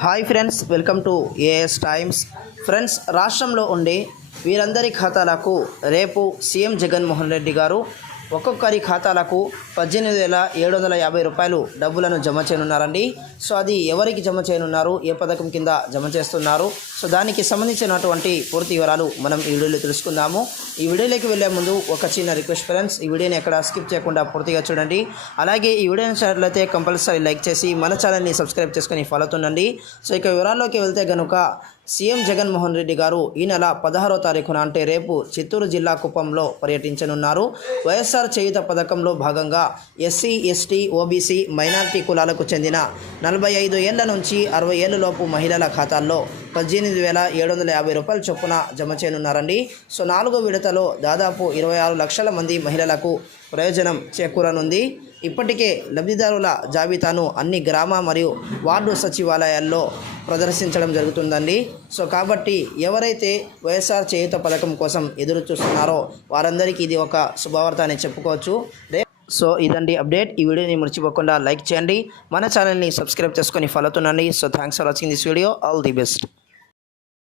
Hi friends welcome to AS Times friends రాష్ట్రంలో ఉండే వీరందరి ఖాతాలకు రేపు సీఎం జగన్మోహన్ రెడ్డి గారు ఒక్కొక్కరి ఖాతాలకు పద్దెనిమిది వేల ఏడు వందల యాభై రూపాయలు డబ్బులను జమ చేయనున్నారండి. సో అది ఎవరికి జమ చేయనున్నారు? ఏ పథకం కింద జమ చేస్తున్నారు? సో దానికి సంబంధించినటువంటి పూర్తి వివరాలు మనం ఈ వీడియోలో తెలుసుకుందాము. ఈ వీడియోలోకి వెళ్ళే ముందు ఒక చిన్న రిక్వెస్ట్ ఫ్రెండ్స్ ఈ వీడియోని ఎక్కడ స్కిప్ చేయకుండా పూర్తిగా చూడండి. అలాగే ఈ వీడియోని నచ్చినట్లయితే కంపల్సరీ లైక్ చేసి మన ఛానల్ని సబ్స్క్రైబ్ చేసుకొని ఫాలో అవుతుండండి సో ఇక వివరాల్లోకి వెళ్తే కనుక సీఎం జగన్మోహన్ రెడ్డి గారు ఈ నెల పదహారో తారీఖున అంటే రేపు చిత్తూరు జిల్లా కుప్పంలో పర్యటించనున్నారు. వైఎస్ఆర్ చేయుత పథకంలో భాగంగా ఎస్సీ ఎస్టీ ఓబీసీ మైనారిటీ కులాలకు చెందిన నలభై ఐదు ఏళ్ళ నుంచి అరవై ఏళ్ళలోపు మహిళల ఖాతాల్లో పద్దెనిమిది వేల ఏడు వందల యాభై రూపాయల చొప్పున జమ చేయనున్నారండి. సో నాలుగో విడతలో దాదాపు ఇరవై ఆరు లక్షల మంది మహిళలకు ప్రయోజనం చేకూరనుంది. ఇప్పటికే లబ్ధిదారుల జాబితాను అన్ని గ్రామ మరియు వార్డు సచివాలయాల్లో ప్రదర్శించడం జరుగుతుందండి. సో కాబట్టి ఎవరైతే వైఎస్ఆర్ చేయుత పథకం కోసం ఎదురు చూస్తున్నారో వారందరికీ ఇది ఒక శుభవార్త అని చెప్పుకోవచ్చు. సో ఇదండి అప్డేట్. ఈ వీడియోని మర్చిపోకుండా లైక్ చేయండి. మన ఛానల్ని సబ్స్క్రైబ్ చేసుకొని follow అవుతుండండి so thanks for watching this video all the best